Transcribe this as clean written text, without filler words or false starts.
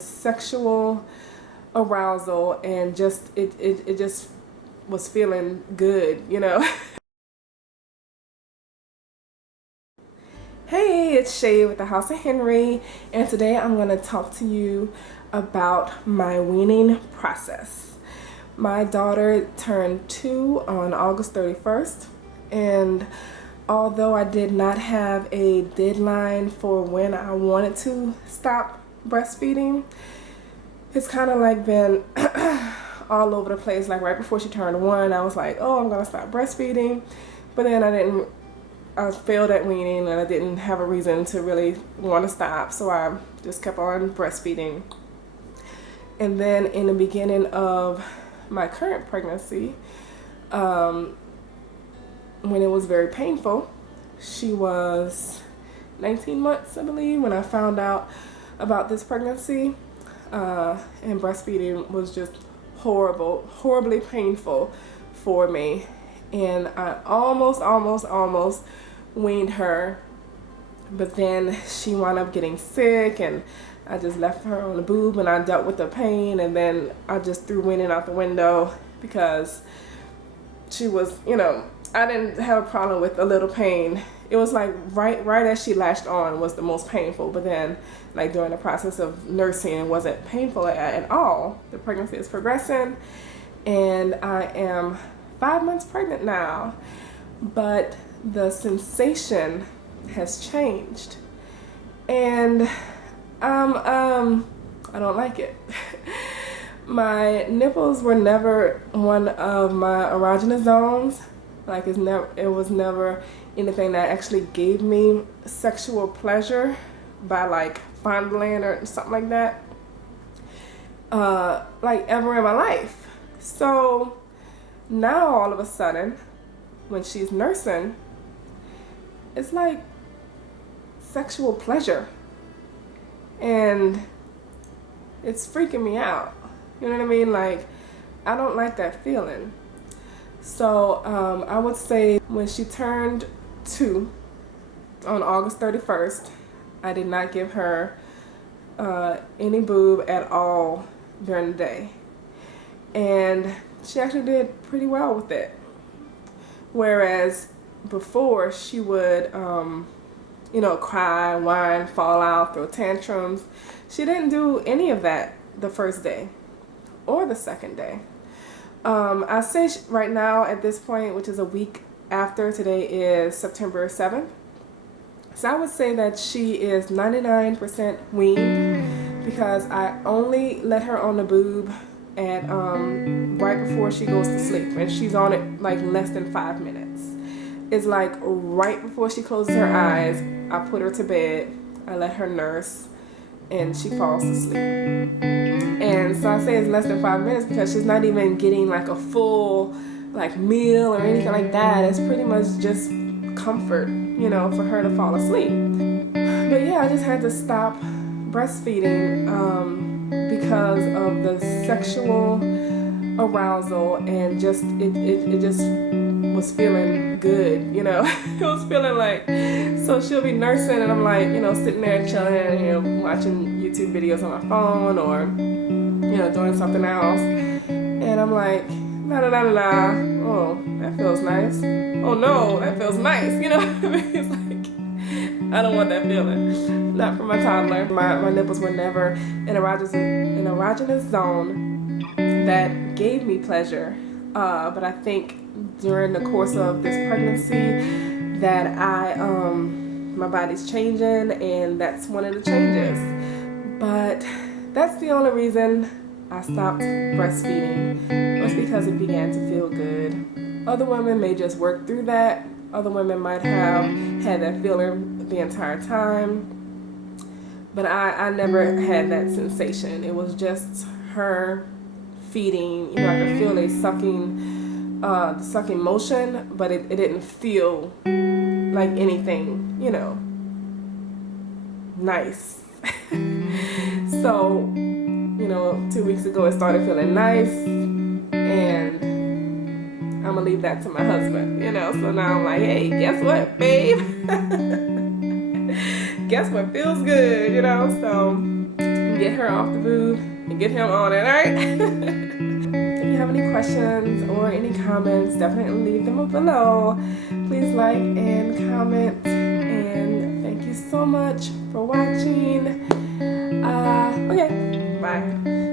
sexual arousal, and just it just was feeling good, you know. Hey, it's Shay with the House of Henry, and today I'm going to talk to you about my weaning process. My daughter turned 2 on August 31st, and although I did not have a deadline for when I wanted to stop breastfeeding, it's kind of like been all over the place. Like right before she turned 1, I was like, oh, I'm gonna stop breastfeeding, but then I failed at weaning, and I didn't have a reason to really want to stop, so I just kept on breastfeeding. And then in the beginning of my current pregnancy, when it was very painful, she was 19 months, I believe, when I found out about this pregnancy, and breastfeeding was just horribly painful for me, and I almost weaned her, but then she wound up getting sick, and I just left her on the boob, and I dealt with the pain, and then I just threw weaning out the window because she was, you know, I didn't have a problem with a little pain. It was like right as she latched on was the most painful, but then like during the process of nursing, it wasn't painful at all. The pregnancy is progressing, and I am 5 months pregnant now, but the sensation has changed, and I don't like it. My nipples were never one of my erogenous zones. Like it was never anything that actually gave me sexual pleasure by like fondling or something like that, like ever in my life. So now all of a sudden, when she's nursing, it's like sexual pleasure, and it's freaking me out. You know what I mean? Like, I don't like that feeling. So I would say when she turned 2 on August 31st, I did not give her any boob at all during the day, and she actually did pretty well with it. Whereas before, she would you know, cry, whine, fall out, throw tantrums. She didn't do any of that the first day or the second day. I say right now at this point, which is a week after, today is September 7th. So I would say that she is 99% weaned, because I only let her on the boob at right before she goes to sleep, and she's on it like less than 5 minutes. It's like right before she closes her eyes, I put her to bed, I let her nurse, and she falls asleep. And so I say it's less than 5 minutes because she's not even getting like a full like meal or anything like that. It's pretty much just comfort, you know, for her to fall asleep. But yeah, I just had to stop breastfeeding because of the sexual arousal, and just it just was feeling good, you know. It was feeling like, so she'll be nursing, and I'm like, you know, sitting there chilling, you know, watching YouTube videos on my phone, or, you know, doing something else, and I'm like, oh, that feels nice. Oh no, that feels nice, you know. It's like, I don't want that feeling. Not for my toddler. My nipples were never an erogenous zone that gave me pleasure, but I think during the course of this pregnancy that my body's changing, and that's one of the changes. But that's the only reason I stopped breastfeeding, was because it began to feel good. Other women may just work through that. Other women might have had that feeling the entire time, but I never had that sensation. It was just her feeding, you know, I could feel a sucking motion, but it didn't feel like anything, you know, nice. So, you know, 2 weeks ago it started feeling nice, and I'm gonna leave that to my husband, you know. So now I'm like, hey, guess what, babe? Guess what feels good, you know. So get her off the boob and get him on it, alright? If you have any questions or any comments, definitely leave them below. Please like and comment, and thank you so much for watching. Okay, bye.